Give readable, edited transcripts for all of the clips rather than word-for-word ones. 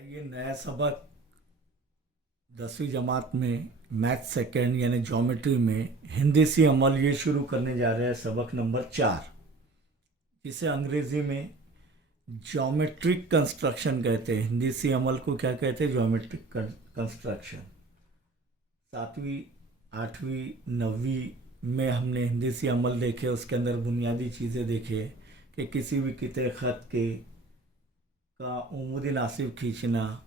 आइए नया सबक 10वीं जमात में मैथ सेकेंड यानी ज्योमेट्री में हिंदी सी अमल ये शुरू करने जा रहे हैं सबक नंबर 4, जिसे अंग्रेजी में ज्योमेट्रिक कंस्ट्रक्शन कहते हैं। हिंदी सी अमल को क्या कहते हैं? Geometric construction. 7वीं 8वीं 9वीं में हमने हिंदी सी अमल देखे, उसके अंदर बुनियादी चीज़ें देखे कि किसी भी किते ख़त के का उमूदी नासिब खींचना,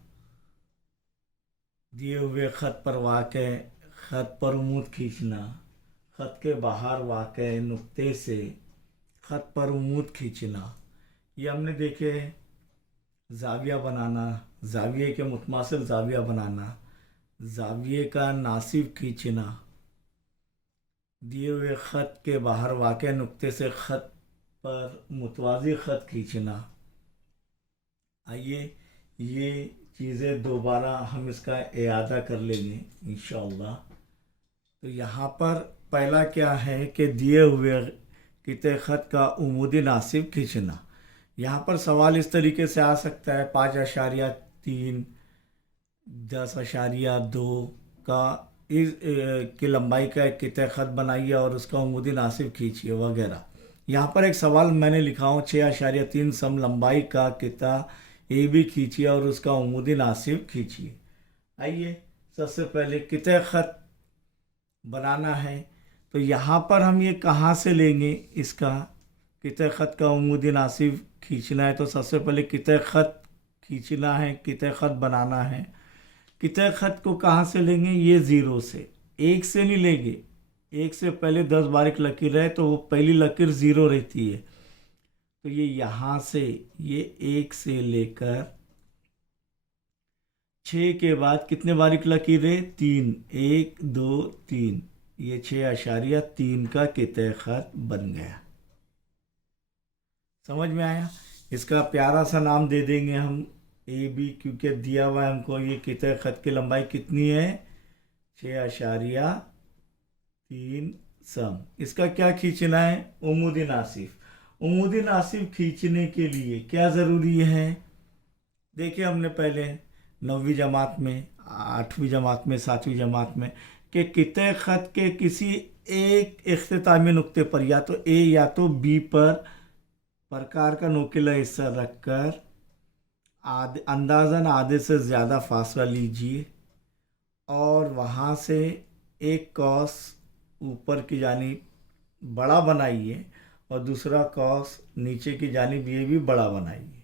दिए हुए ख़त पर वाक़ ख़त पर उमूद खींचना, ख़त के बाहर वाक़ नुक्ते से ख़त पर उमूद खींचना, ये हमने देखे। ज़ाविया बनाना, ज़ाविये के मुतमासिल ज़ाविया बनाना, ज़ाविये का नासिब खींचना, दिए हुए ख़त के बाहर वाक़ नुक्ते से ख़त पर मुतवाज़ी ख़त खींचना। आइए ये चीज़ें दोबारा हम इसका इआदा कर लेंगे इंशाअल्लाह। तो यहाँ पर पहला क्या है कि दिए हुए किते ख़त का उमूदी नासिब खींचना। यहाँ पर सवाल इस तरीके से आ सकता है 5.3 10.2 का इस की लंबाई का एक किते ख़त बनाइए और उसका उमूदी नासिब खींचिए वगैरह। यहाँ पर एक सवाल मैंने लिखा हूँ 6.3 सम लंबाई का किता ए भी खींचिए और उसका उमूदी नासिब खींचिए। आइए सबसे पहले किते ख़त बनाना है, तो यहाँ पर हम ये कहाँ से लेंगे? इसका किते ख़त का उमूदी नासिब खींचना है तो सबसे पहले किते ख़त खींचना है, किते ख़त बनाना है। किते ख़त को कहाँ से लेंगे? ये ज़ीरो से, एक से नहीं लेंगे। एक से पहले 10 बारीक लकीर है तो वो पहली लकीर ज़ीरो रहती है। तो ये यहाँ से, ये 1 से लेकर 6 के बाद कितने बारीक लकीरें? 3, 1 2 3, ये 6.3 का किते ख़त बन गया। समझ में आया? इसका प्यारा सा नाम दे देंगे हम ए बी, क्योंकि दिया हुआ है हमको ये किते ख़त की लंबाई कितनी है? 6.3 सम। इसका क्या खींचना है? उमूदी नासिब। उमूदी नासिब खींचने के लिए क्या ज़रूरी है? देखिए हमने पहले 9वीं जमात में, 8वीं जमात में, 7वीं जमात में कि किते ख़त के किसी एक इख्तितामी नुक्ते पर या तो ए या तो बी पर प्रकार का नोकीला हिस्सा रखकर अंदाज़न आधे से ज़्यादा फासला लीजिए और वहाँ से एक कॉस ऊपर की जानिब बड़ा बनाइए और दूसरा कॉस नीचे की जानिब ये भी बड़ा बनाइए।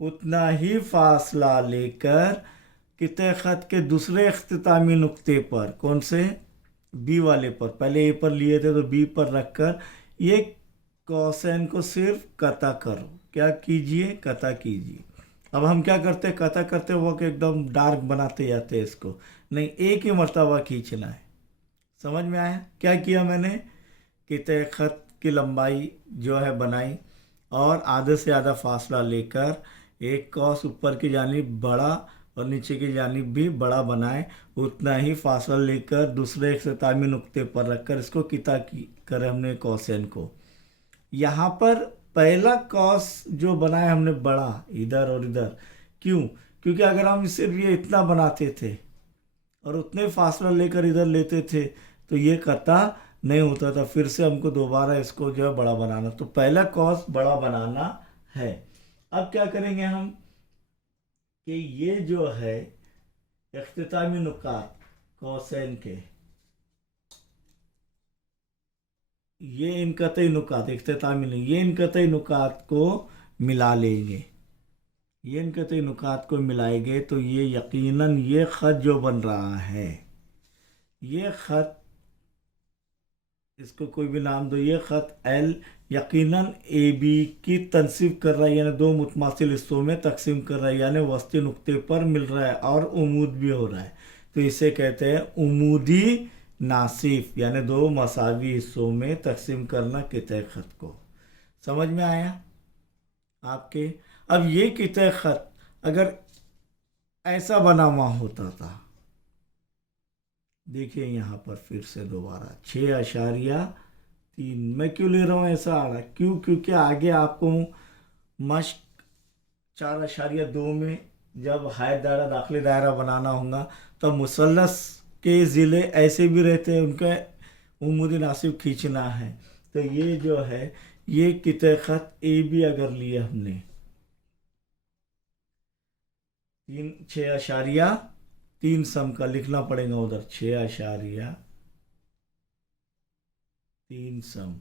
उतना ही फासला लेकर किते ख़त के दूसरे इख्तितामी नुक्ते पर, कौन से? बी वाले पर, पहले ए पर लिए थे तो बी पर रखकर ये कोसाइन को सिर्फ कता करो। क्या कीजिए? कता कीजिए। अब हम क्या करते हैं? कता करते वक्त एकदम डार्क बनाते जाते हैं इसको, नहीं, एक ही मर्तबा खींचना है। समझ में आया? क्या किया मैंने? किते ख़त की लंबाई जो है बनाई और आधे से ज़्यादा फासला लेकर एक कॉस ऊपर की जानिब बड़ा और नीचे की जानिब भी बड़ा बनाए। उतना ही फासला लेकर दूसरे इख्तितामी नुक्ते पर रखकर इसको किता की करें हमने कोसाइन को। यहाँ पर पहला कॉस जो बनाया हमने बड़ा इधर और इधर, क्यों? क्योंकि अगर हम सिर्फ ये इतना बनाते थे और उतने फासला लेकर इधर लेते थे तो ये कता नहीं होता था। फिर से हमको दोबारा इसको जो है बड़ा बनाना, तो पहला कॉस बड़ा बनाना है। अब क्या करेंगे हम कि ये जो है इख्तितामी नुकात कोसाइन के, ये इनकतई नुकात, इख्तितामी नहीं, ये इनकतई नुकात को मिला लेंगे। ये इनकतई नुकात को मिलाएंगे तो ये यकीनन ये ख़त जो बन रहा है, ये ख़त, इसको कोई भी नाम दो, ये ख़त एल यकीनन ए बी की तनसीब कर रहा है, यानी दो मुतमासिल हिस्सों में तकसीम कर रहा है, यानी वस्ती नुक्ते पर मिल रहा है और उमूद भी हो रहा है। तो इसे कहते हैं उमूदी नासिब, यानी दो मसावी हिस्सों में तकसीम करना किते ख़त को। समझ में आया आपके? अब ये किते ख़त अगर ऐसा बना हुआ होता था, देखिए यहाँ पर फिर से दोबारा 6.3, मैं क्यों ले रहा हूँ ऐसा आ रहा? क्यों? क्योंकि आगे आपको मश्क 4.2 में जब हाय दायरा दाखिली दायरा बनाना होगा तो मुसल्लस के ज़िले ऐसे भी रहते हैं, उनका उमूदी नासिब खींचना है। तो ये जो है ये कितने ख़त ए बी अगर लिए हमने 6.3 सम का लिखना पड़ेगा उधर 6.3 सम।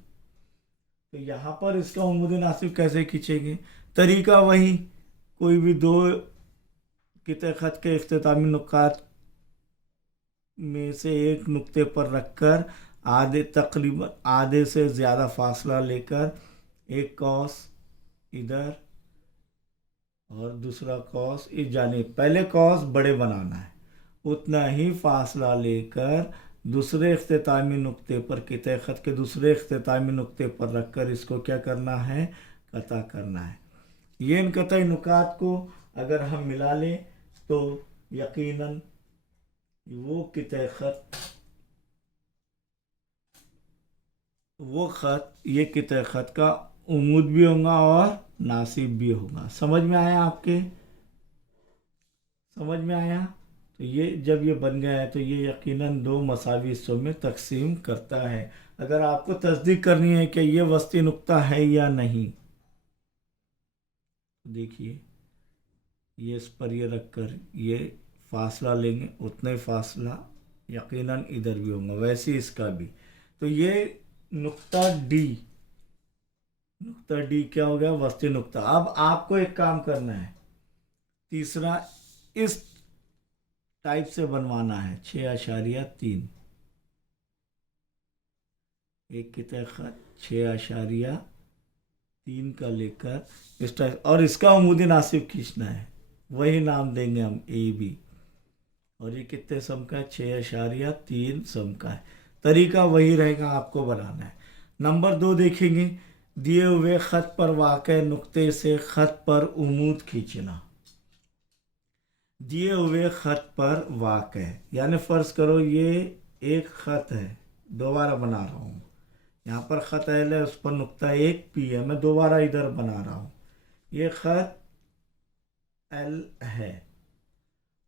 तो यहाँ पर इसका उमूद नासिब कैसे खींचेंगे? तरीका वही, कोई भी दो कितने ख़त के इख्तितामी नुकात में से एक नुक्ते पर रखकर तकरीबन आधे से ज़्यादा फासला लेकर एक कॉस इधर और दूसरा कॉस इस जानिब, पहले कॉस बड़े बनाना है, उतना ही फासला लेकर दूसरे इख्तितामी नुक्ते पर कितने ख़त के दूसरे इख्तितामी नुक्ते पर रखकर इसको क्या करना है? कता करना है। ये इन कतई नुकात को अगर हम मिला लें तो यकीनन वो कितने ख़त ये कितने ख़त का उमूद भी होगा और नासिब भी होगा। समझ में आया आपके? समझ में आया? तो ये जब ये बन गया है तो ये यकीनन दो मसावी हिस्सों में तकसीम करता है। अगर आपको तस्दीक करनी है कि ये वस्ती नुक्ता है या नहीं, देखिए ये इस पर ये रखकर ये फासला लेंगे, उतना ही फासला यकीनन इधर भी होगा, वैसे इसका भी। तो ये नुक्ता डी क्या हो गया? वस्ती नुक्ता। अब आपको एक काम करना है, तीसरा इस टाइप से बनवाना है 6.3 एक कितने ख़त 6.3 का लेकर इस टाइप, और इसका उमूदी नासिब खींचना है, वही नाम देंगे हम ए बी। और ये कितने सम का है? 6.3 सम का है। तरीका वही रहेगा, आपको बनाना है। नंबर 2 देखेंगे, दिए हुए ख़त पर वाक़े नुक्ते से ख़त पर उमूद खींचना। दिए हुए ख़त पर वाक़े यानी फ़र्ज़ करो ये एक ख़त है, दोबारा बना रहा हूँ, यहाँ पर ख़त एल है, उस पर नुक्ता एक पी है, मैं दोबारा इधर बना रहा हूँ। ये ख़त एल है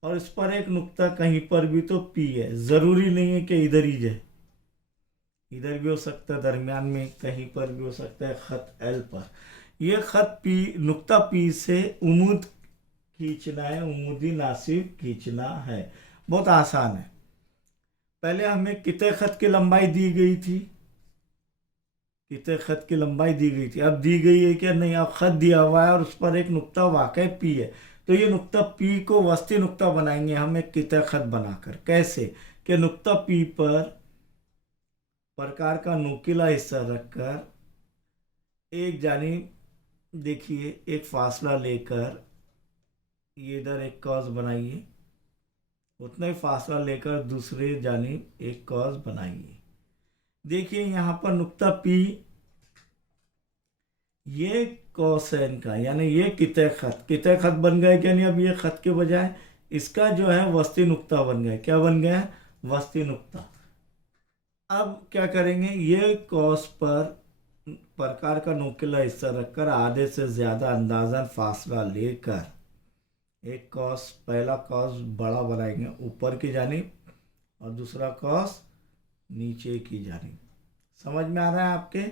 और इस पर एक नुक्ता कहीं पर भी तो पी है, ज़रूरी नहीं है कि इधर ही जाए, इधर भी हो सकता है, दरमियान में कहीं पर भी हो सकता है ख़त एल पर। यह ख़त पी नुक्ता पी से उमूद खींचना है, उमूदी नासिब खींचना है। बहुत आसान है। पहले हमें कितने ख़त की लंबाई दी गई थी? कितने ख़त की लंबाई दी गई थी? अब दी गई है क्या? नहीं, अब ख़त दिया हुआ है और उस पर एक नुक्ता वाक़ई पी है, तो ये नुक्ता पी को वस्ती नुक्ता बनाएंगे हम एक कितने ख़त बनाकर। कैसे कि नुक्ता पी पर प्रकार का नुकीला हिस्सा रखकर एक जानिब देखिए एक फासला लेकर ये इधर एक कॉस बनाइए, उतना ही फासला लेकर दूसरे जानिब एक कॉस बनाइए। देखिए यहाँ पर नुक्ता पी ये कोसेन का यानी ये कितने ख़त बन गए क्या? नहीं, अब ये ख़त के बजाय इसका जो है वस्ती नुक्ता बन गया। क्या बन गया? वस्ती नुक्ता। अब क्या करेंगे? ये कॉस पर प्रकार का नुकीला हिस्सा रखकर आधे से ज़्यादा अंदाज़न फासला लेकर एक कॉस, पहला कॉस बड़ा बनाएंगे ऊपर की जानिब और दूसरा कॉस नीचे की जानिब। समझ में आ रहा है आपके?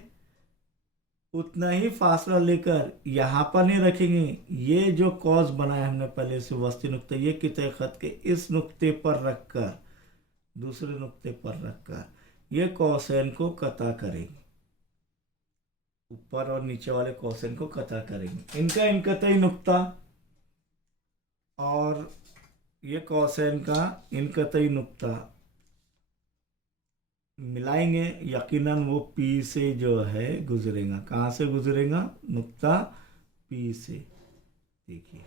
उतना ही फासला लेकर यहाँ पर नहीं रखेंगे, ये जो कॉस बनाया हमने पहले से वस्ती नुक्ते, ये कितने ख़त के इस नुक्ते पर रखकर दूसरे नुक्ते पर रखकर ये कॉसेन को कता करेंगे, ऊपर और नीचे वाले कॉसेन को कता करेंगे। इनका इनकतई नुक्ता और ये कॉसेन का इनकतई नुक्ता मिलाएंगे, यकीनन वो पी से जो है गुजरेगा। कहाँ से गुजरेगा? नुक्ता पी से। देखिए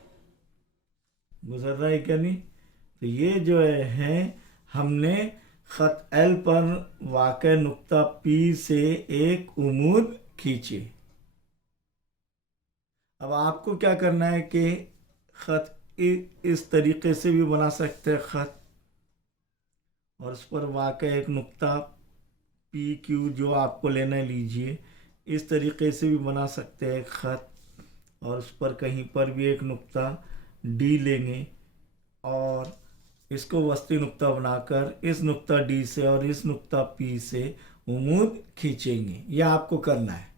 गुजर रहा है क्या? नहीं। तो ये जो है हमने ख़त एल पर वाक़े नुक्ता पी से एक उमूद खींचे। अब आपको क्या करना है कि ख़त इस तरीके से भी बना सकते हैं ख़त, और उस पर वाक़े एक नुक्ता पी क्यू जो आपको लेना है लीजिए, इस तरीके से भी बना सकते हैं ख़त, और उस पर कहीं पर भी एक नुक्ता डी लेंगे और इसको वस्ती नुक्ता बनाकर इस नुक्ता डी से और इस नुक्ता पी से उम्मीद खींचेंगे। यह आपको करना है।